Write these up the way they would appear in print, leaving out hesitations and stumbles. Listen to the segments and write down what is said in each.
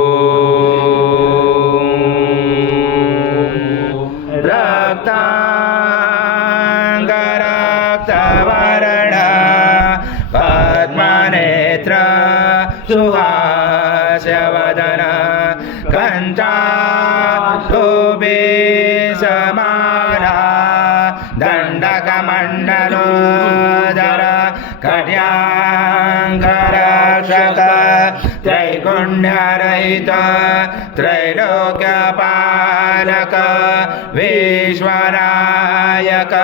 रक्तांगरक्तवर्ण पद्मनेत्र सुहास्यवदन कञ्चाशोभे समाना दण्डकमण्डलोदर कट्याङ्गरक्षक त्रैगुण्यरहित त्रैलोक्यपालक विश्वनायक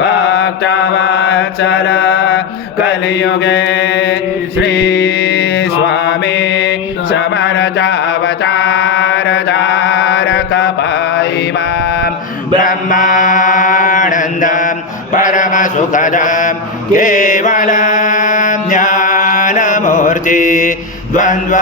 भक्तवत्सल कलियुगे श्री स्वामी समरतावतारधारक पाहिमां ब्रह्मानन्दं परमसुखदं केवलं ज्ञानमूर्ति द्वन्द्वातीतं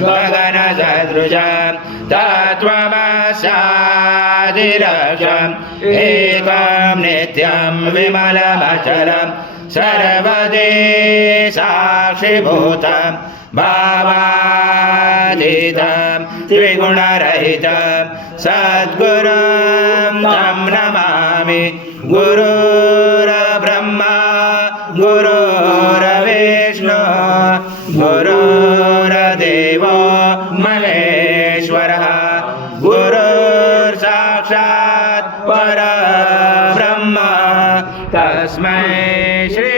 गगनसदृशं तत्त्वमस्यादिलक्ष्यम् एकं नित्यं विमलमचलं सर्वदे साक्षिभूतं भावातीतं त्रिगुणरहितं सद्गुरुं तं नमामि गुरुर्ब्रह्मा गुरुर्विष्णु गुरुर्देवो महेश्वरः गुरुर्साक्षात् परब्रह्म तस्मै श्री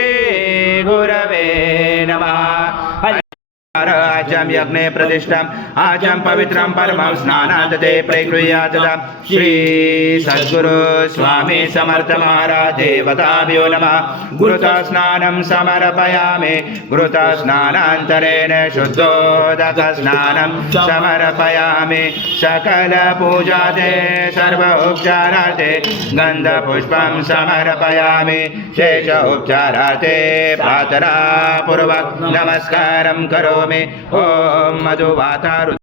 गुरवे नमः। आजम यज्ञे प्रतिष्ठम आजम पवित्रम परमं स्नानादते प्रगृह्यात् श्री सद्गुरु स्वामी समर्थ महाराज देवताभ्यो नमः। गुरुता स्नानं समर्पयामि गुरुता स्नानान्तरेण शुद्धोदक स्नानं समर्पयामि सकल पूजाते सर्व उपचाराते गन्धपुष्पं समर्पयामि शेष उपचाराते प्रार्थना पूर्वक नमस्कारं करोमि। ओम मधुवातारु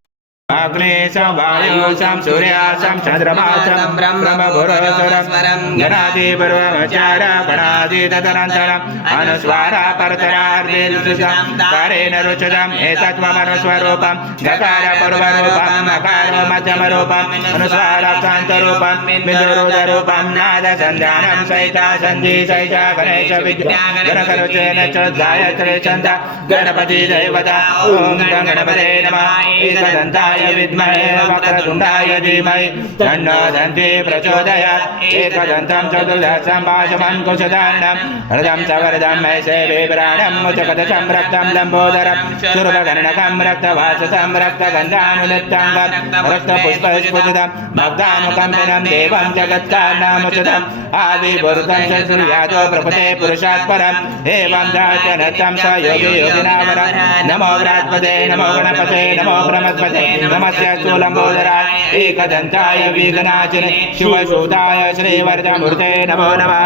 अग्नेशं वायुशं सूर्याशं चन्द्रमाशं ब्रह्मपुरस्वरं गणाधिपरमचार गणाधि तदनन्तरम् अनुस्वार परतरार्धेन्दुषं कारेण रुचितम् एतत्त्वमनुस्वरूपं गकार पूर्वरूपं मकार मध्यमरूपं अनुस्वाराक्षान्तरूपं बिन्दुरुदरूपं नादसन्धानं सहिता सन्धि सहिता गणेश गणकरुचेन च गायत्री छन्द गणपति देवता ॐ गणपते नमः। एकदन्ताय विद्महे वक्रतुण्डाय धीमहि तन्नो दन्ति प्रचोदयात् एकदन्तं चतुर्दशं पाशमङ्कुशदानं हृदं सवरदं मैसेवे प्राणं मुचकदशं रक्तं लम्बोदरं सुरभगणकं रक्तवाससं रक्तगन्धानुलिप्ताङ्गं रक्तपुष्पस्फुटितं भक्तानुकम्पिनं देवं जगत्कारणमुचितम् आविर्भूतं च सूर्यादो प्रपते पुरुषात् परम् एवं दात्यनतं स योगी योगिनावरं नमो व्रात्पते नमो गणपते नमो ब्रह्मपते नमस्य लम्बोदराय एकदन्ताय विघ्नाचिने शिवसूताय श्रीवरदमूर्ते नमो नमः।